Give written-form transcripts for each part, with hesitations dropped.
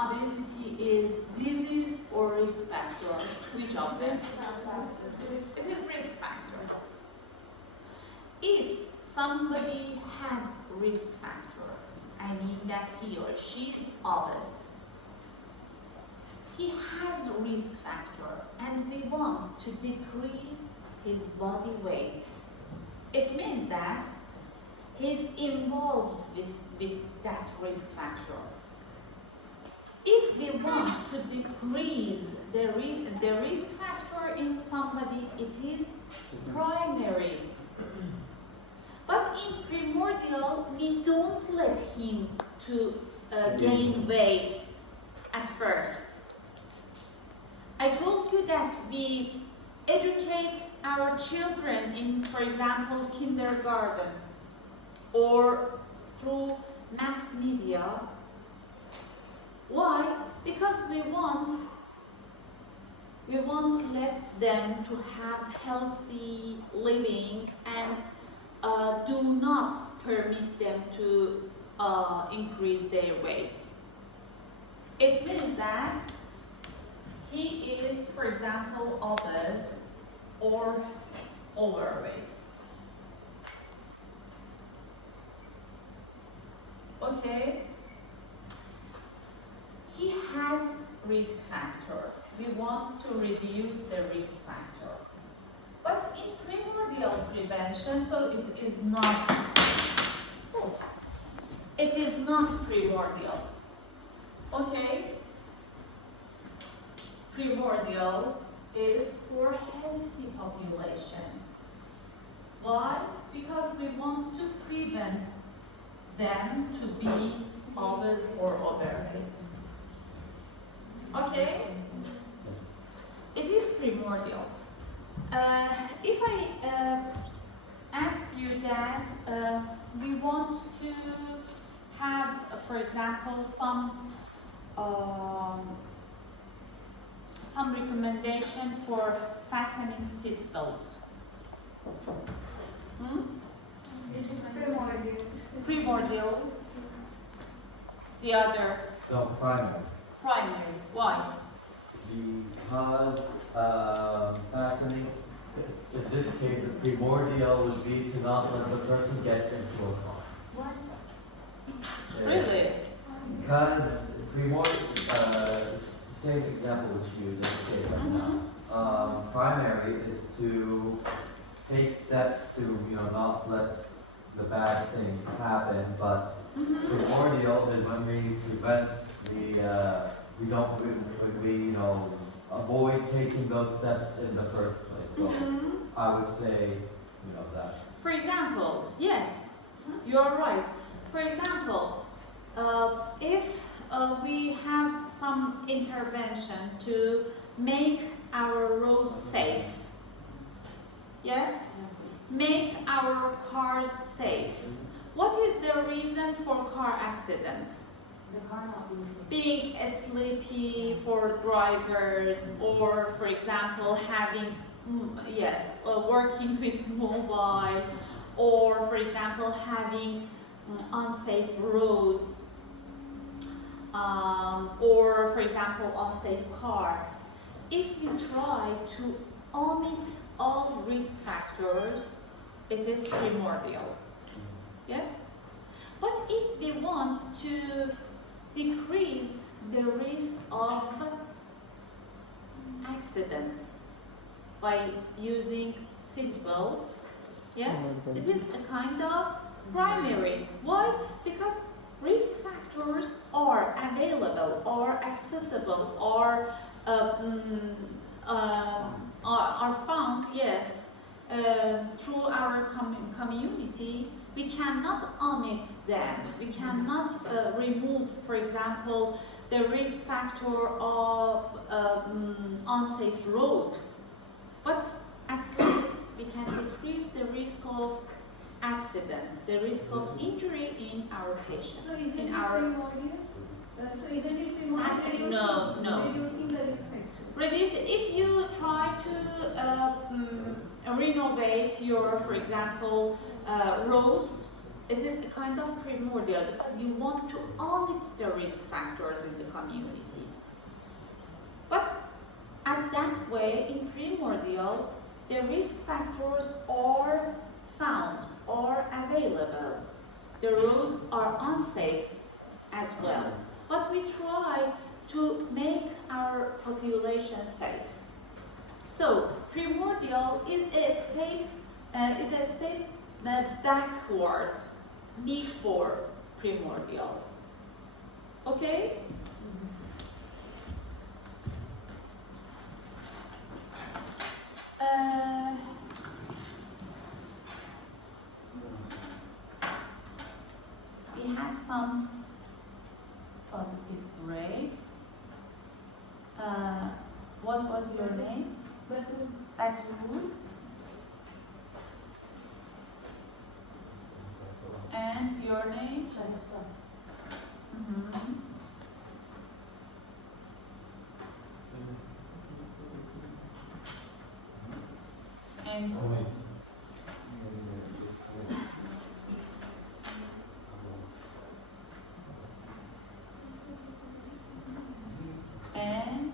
obesity is disease or risk factor? Which of them? It is risk factor. If somebody has risk factor, I mean that he or she is obese, he has risk factor and we want to decrease his body weight. It means that he's involved with that risk factor. If we want to decrease the risk factor in somebody, it is primary. But in primordial, we don't let him to gain weight at first. I told you that we educate our children in, for example, kindergarten or through mass media. Why? Because we want let them to have healthy living and do not permit them to increase their weights. It means that he is, for example, obese or overweight. Okay? He has risk factor. We want to reduce the risk factor. But in primordial prevention, so it is not primordial. Okay? Primordial is for healthy population. Why? Because we want to prevent them to be obese or overweight. Okay? It is primordial. If I ask you that we want to have, for example, some recommendation for fastening seat belts. It's primordial. Primordial. The other? No, primary. Primary. Why? Because fastening, in this case, the primordial would be to not let the person get into a car. What? Really? Because primordial, it's the same example which you just gave right now. Primary is to take steps to, not let the bad thing happen, but primordial is when we prevent we avoid taking those steps in the first place. So I would say, that. For example, yes, you're right. For example, if we have some intervention to make our roads safe, yes, make our cars safe. What is the reason for car accident? The car not being Being sleepy for drivers, or for example having working with mobile, or for example having unsafe roads, or for example unsafe car. If we try to omit all risk factors, it is primordial. Yes? But if we want to decrease the risk of accidents by using seatbelt, yes, it is a kind of primary. Why? Because risk factors are available, are accessible, are found, yes, through our community. We cannot omit them. We cannot remove, for example, the risk factor of unsafe road. But at least we can decrease the risk of accident, the risk of injury in our patients. So isn't in it our primordial? So isn't it primordial? No. Reducing the risk factor. If you try to renovate your, for example, roads, it is a kind of primordial because you want to audit the risk factors in the community. But at that way, in primordial, the risk factors are found, are available. The roads are unsafe as well. But we try to make our population safe. So primordial is a step backward before primordial. Okay? We have some positive grade. What was your name? Batul. And your name? Mm-hmm. And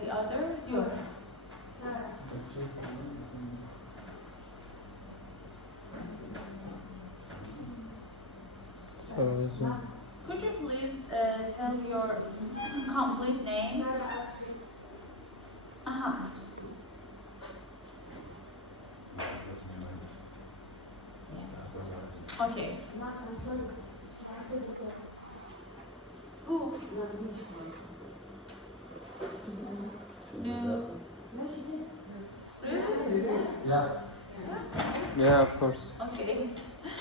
the others? Your Sarah. Could you please tell your complete name? Uh-huh. Yes. Okay. Who? No. Yeah. Yeah, of course. Okay.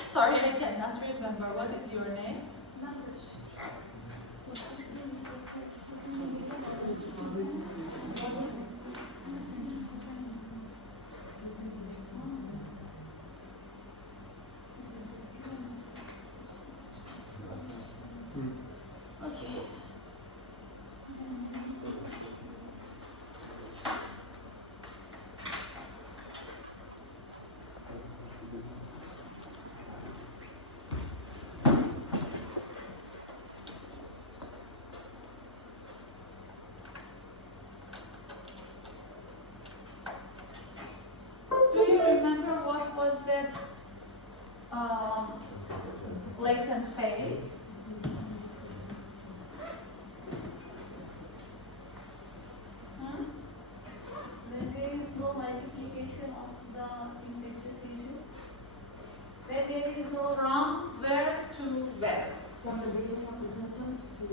Sorry, I cannot remember. What is your name? Okay. Do you remember what was the latent phase? Hmm? When there is no multiplication of the infectious agent, when there is no From where to where? From the beginning of the symptoms to,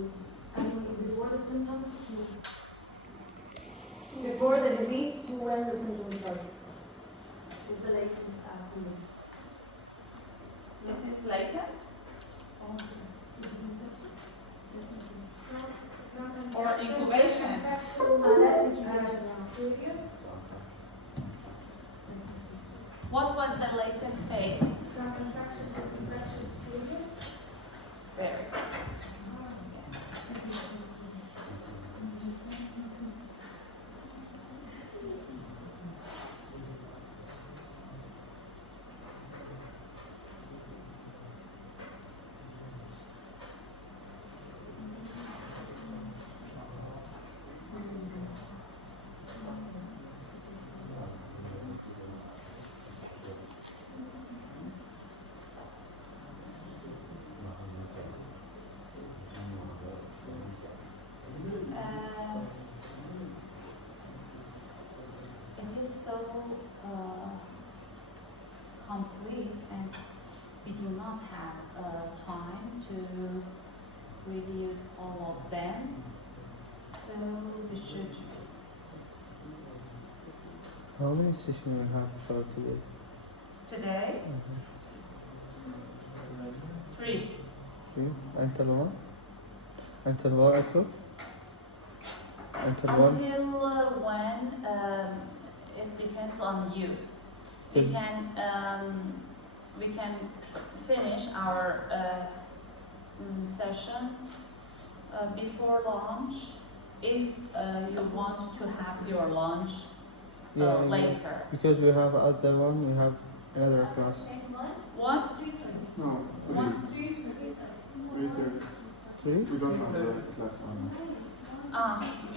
I mean, before the symptoms to, before the disease to when the symptoms start. Is the latent period. It is latent or incubation? That's incubation now. Period. What was the latent phase? From infection to infectious period. Very good. Yes. It is so complete, and we do not have time to review all of them. So we should. How many sessions we have for today? Today, 3. 3 until 1? Until 1 o'clock? Until 1? Until when it depends on you. We can finish our sessions before lunch if you want to have your lunch later. Because we have at the 1, we have another class. at 1, 1? 3:20. No, One. 3:30. 3? We don't have the class on.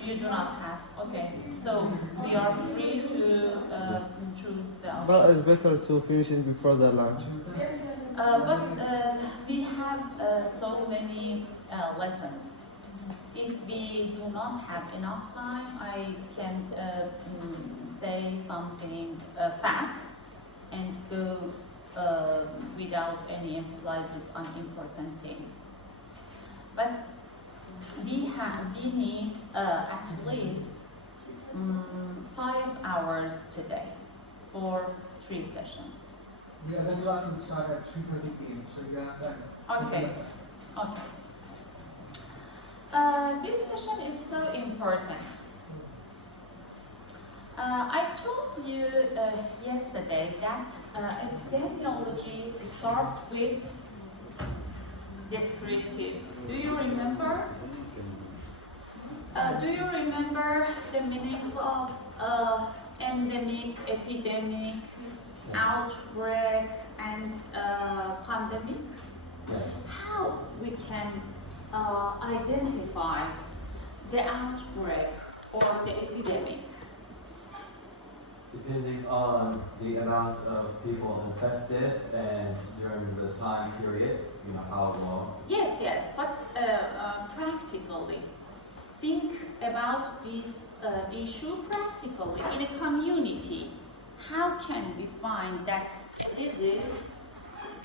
You do not have. Okay. So we are free to choose the option. But it's better to finish it before the lunch. But we have so many lessons. If we do not have enough time, I can say something fast and go without any emphasis on important things. But we need at least 5 hours today for 3 sessions. Yeah, then classes start at 3:30 p.m. So you have time. Okay. Okay. This session is so important. I told you yesterday that epidemiology starts with descriptive. Do you remember? Do you remember the meanings of endemic, epidemic, outbreak, and pandemic? Yes. How we can identify the outbreak or the epidemic? Depending on the amount of people infected and during the time period, you know, how long. Yes, yes, but practically. Think about this issue practically in a community. How can we find that this is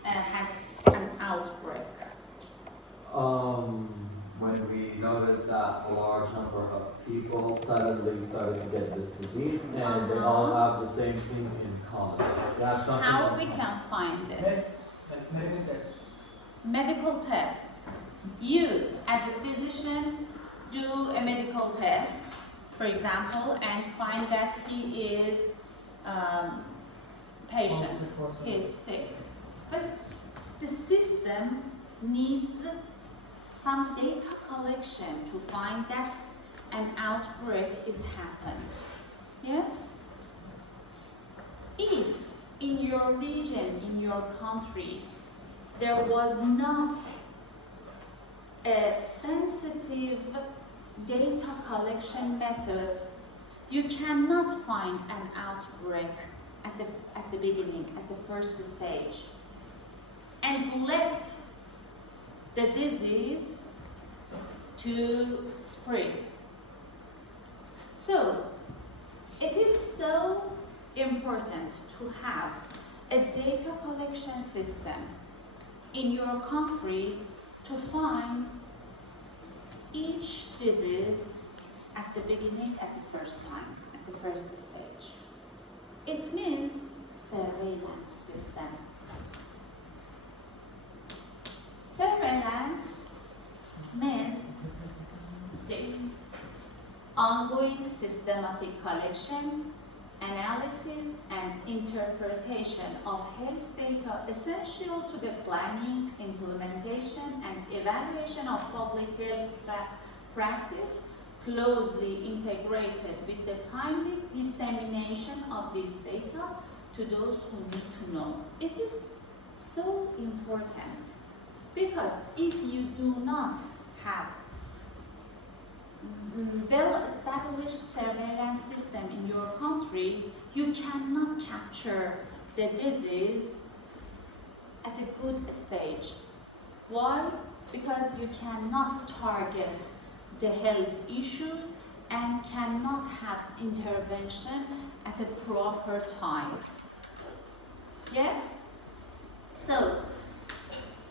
has an outbreak? When we noticed that a large number of people suddenly started to get this disease and they all have the same thing in common. That's something How that- we can find it? Tests, like medical tests. Medical tests. You, as a physician, do a medical test, for example, and find that he is patient, he is sick. But the system needs some data collection to find that an outbreak is happened. Yes? If in your region, in your country, there was not a sensitive data collection method, you cannot find an outbreak at the beginning, at the first stage, and let the disease to spread. So, it is so important to have a data collection system in your country to find each disease at the beginning, at the first time, at the first stage. It means surveillance system. Surveillance means this ongoing systematic collection, analysis, and interpretation of health data essential to the planning, implementation, and evaluation of public health practice, closely integrated with the timely dissemination of this data to those who need to know. It is so important because if you do not have well-established surveillance system in your country, you cannot capture the disease at a good stage. Why? Because you cannot target the health issues and cannot have intervention at a proper time. Yes? So,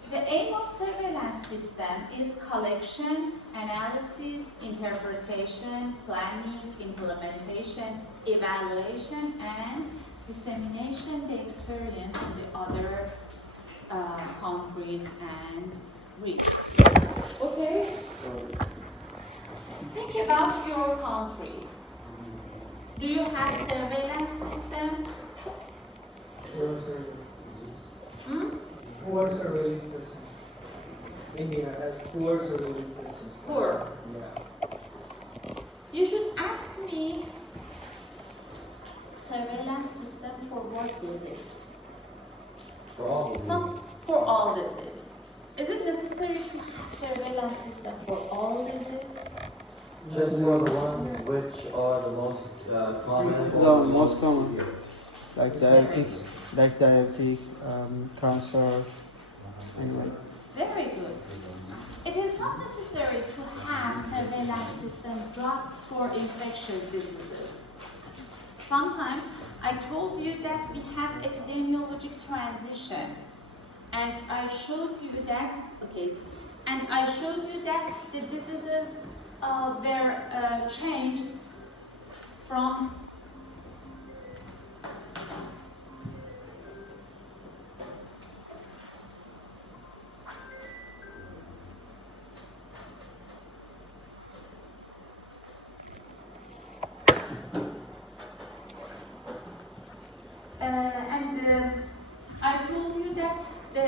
the aim of surveillance system is collection, analysis, interpretation, planning, implementation, evaluation, and dissemination the experience in the other countries and regions. Okay? Think about your countries. Do you have surveillance system? Poor surveillance systems. Hmm? Poor surveillance systems. India has poor surveillance systems. Poor. Yeah. You should ask me surveillance system for what disease? For all diseases. for all disease. Is it necessary to have surveillance system for all disease? Just for the ones which are the most common. The most common. Like diabetic, cancer, anyway. Very good. It is not necessary to have surveillance system just for infectious diseases. Sometimes I told you that we have epidemiologic transition, and I showed you that the diseases were changed from I told you that the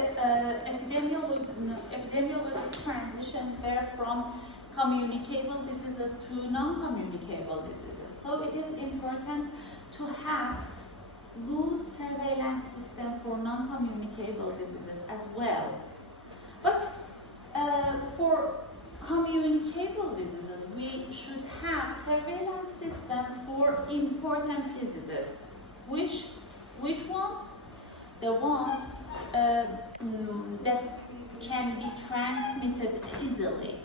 epidemiologic transition were from communicable diseases to non-communicable diseases. So it is important to have good surveillance system for non-communicable diseases as well. But for communicable diseases, we should have surveillance system for important diseases. Which ones? The ones that can be transmitted easily.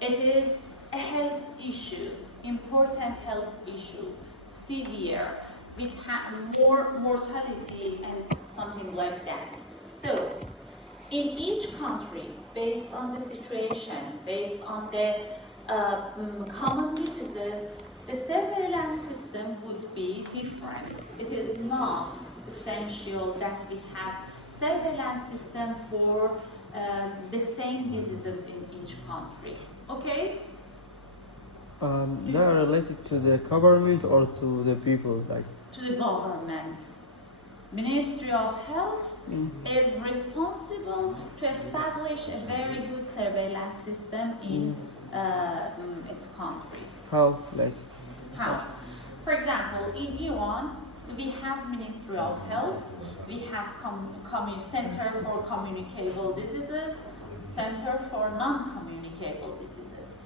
It is a health issue, important health issue, severe, with more mortality and something like that. So, in each country, based on the situation, based on the common diseases, the surveillance system would be different. It is not essential that we have surveillance system for the same diseases in each country. Okay? They are related to the government or to the people, like? To the government. Ministry of Health is responsible to establish a very good surveillance system in its country. How? Like? How? For example, in Iran, we have Ministry of Health, we have Center for Communicable Diseases, Center for Non-Communicable Diseases.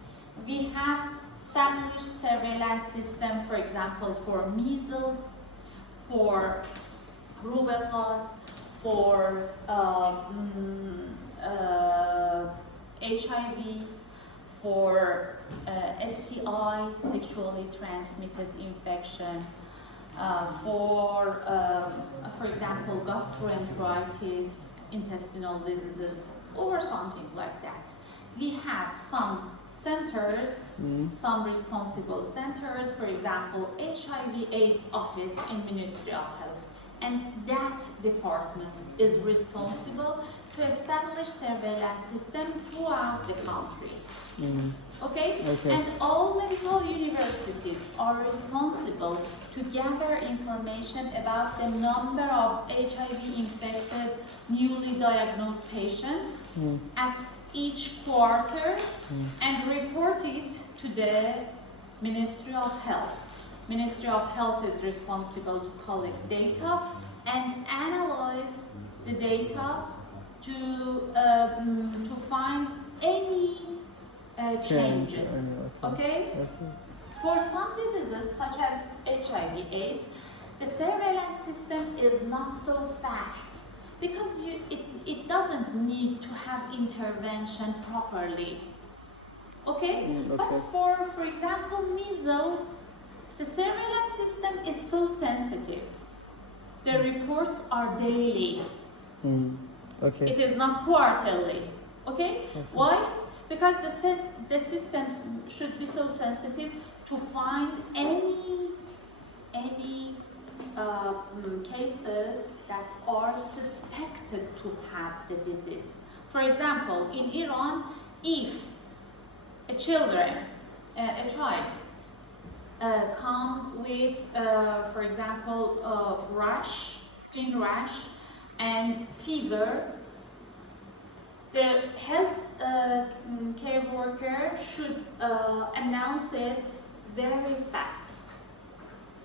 We have established surveillance system, for example, for measles, for rubella, for HIV, for STI, sexually transmitted infection, for example, gastroenteritis, intestinal diseases, or something like that. We have some centers, some responsible centers, for example, HIV/AIDS office in Ministry of Health. And that department is responsible to establish surveillance system throughout the country. Okay? And all medical universities are responsible to gather information about the number of HIV-infected, newly diagnosed patients at each quarter and report it to the Ministry of Health. Ministry of Health is responsible to collect data and analyze the data to find any changes. Okay? For some diseases such as HIV/AIDS, the surveillance system is not so fast because it doesn't need to have intervention properly. Okay? But for example, measles, the surveillance system is so sensitive. The reports are daily. It is not quarterly. Okay? Why? Because the systems should be so sensitive to find any cases that are suspected to have the disease. For example, in Iran, if a child come with, for example, skin rash and fever, the health care worker should announce it very fast.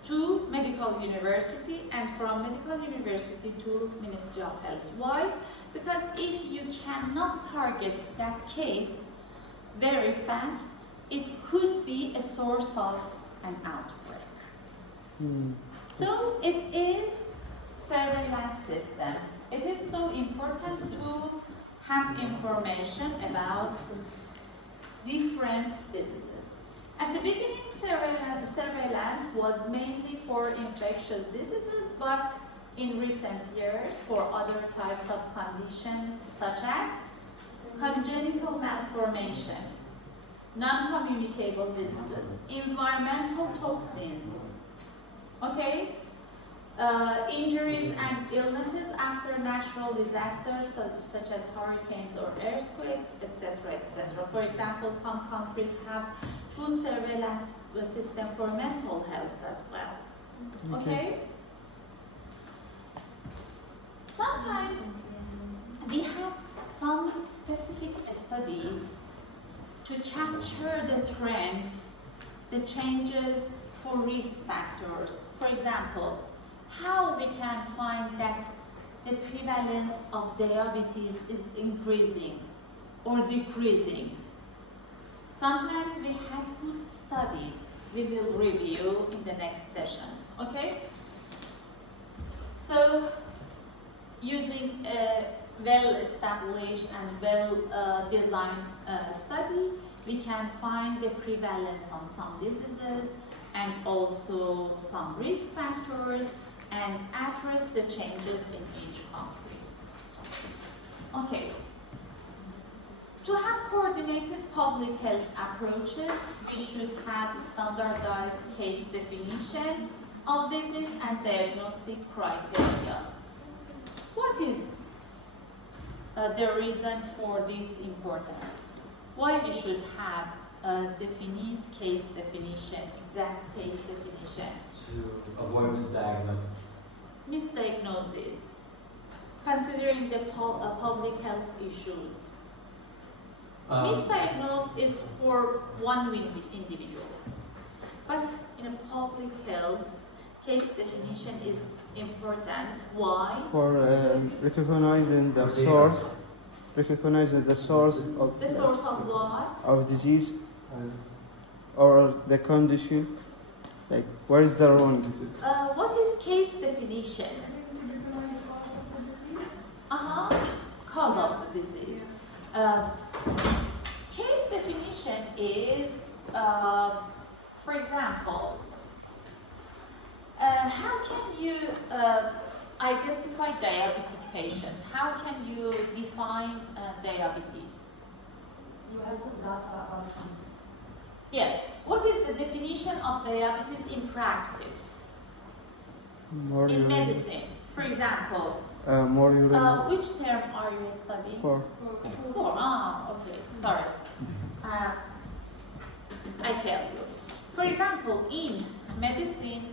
to medical university and from medical university to Ministry of Health. Why? Because if you cannot target that case very fast, it could be a source of an outbreak. So it is surveillance system. It is so important to have information about different diseases. At the beginning, surveillance was mainly for infectious diseases, but in recent years for other types of conditions such as congenital malformation, non-communicable diseases, environmental toxins, okay? Injuries and illnesses after natural disasters such as hurricanes or earthquakes, etc., etc. For example, some countries have good surveillance system for mental health as well. Okay? Sometimes we have some specific studies to capture the trends, the changes for risk factors. For example, how we can find that the prevalence of diabetes is increasing or decreasing. Sometimes we have good studies we will review in the next sessions, okay? So, using a well-established and well-designed study, we can find the prevalence on some diseases and also some risk factors and address the changes in each country. Okay. To have coordinated public health approaches, we should have standardized case definition of disease and diagnostic criteria. What is the reason for this importance? Why we should have a definite case definition, exact case definition? To avoid misdiagnosis. Misdiagnosis, considering the public health issues. Misdiagnosed is for one individual, but in a public health, case definition is important. Why? For recognizing the source, of The source of what? of disease or the condition. Like, where is the wrong? What is case definition? Cause of the disease. Case definition is, for example, how can you identify diabetic patients? How can you define diabetes? You have some data about them. Yes. What is the definition of diabetes in practice? More In urine. medicine, for example, More urine. which term are you studying? For Four. Okay. Sorry. I tell you. For example, in medicine,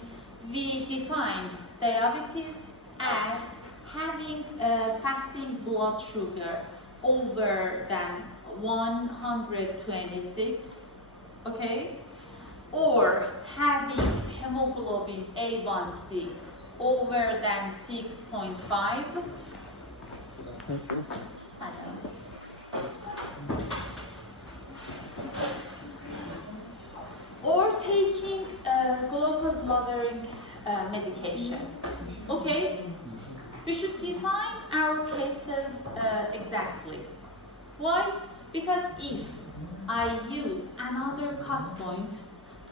we define diabetes as having fasting blood sugar over than 126, okay? Or having hemoglobin A1C over than 6.5. Or taking glucose lowering medication. Okay? We should define our cases exactly. Why? Because if I use another cut point,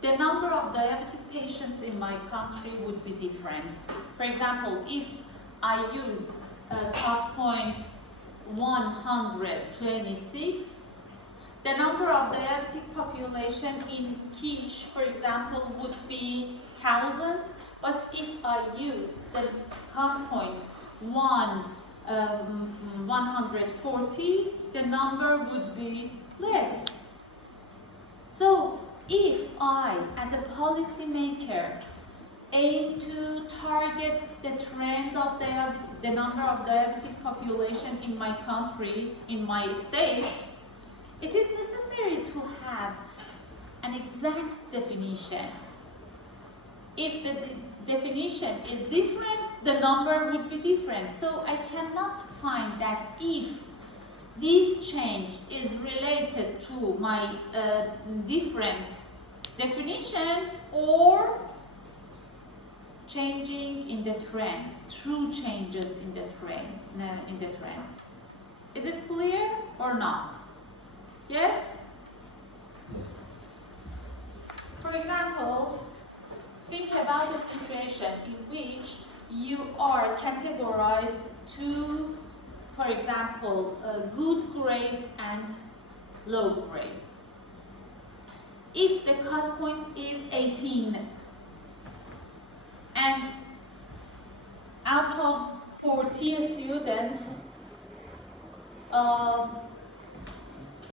the number of diabetic patients in my country would be different. For example, if I use cut point 126, the number of diabetic population in Kish, for example, would be 1,000. But if I use the cut point 140, the number would be less. So if I, as a policymaker, aim to target the trend of diabetes, the number of diabetic population in my country, in my state, it is necessary to have an exact definition. If the definition is different, the number would be different. So I cannot find that if this change is related to my different definition or changing in the trend, true changes in the trend. Is it clear or not? Yes? Yes. For example, think about a situation in which you are categorized to, for example, good grades and low grades. If the cut point is 18 and out of 40 students,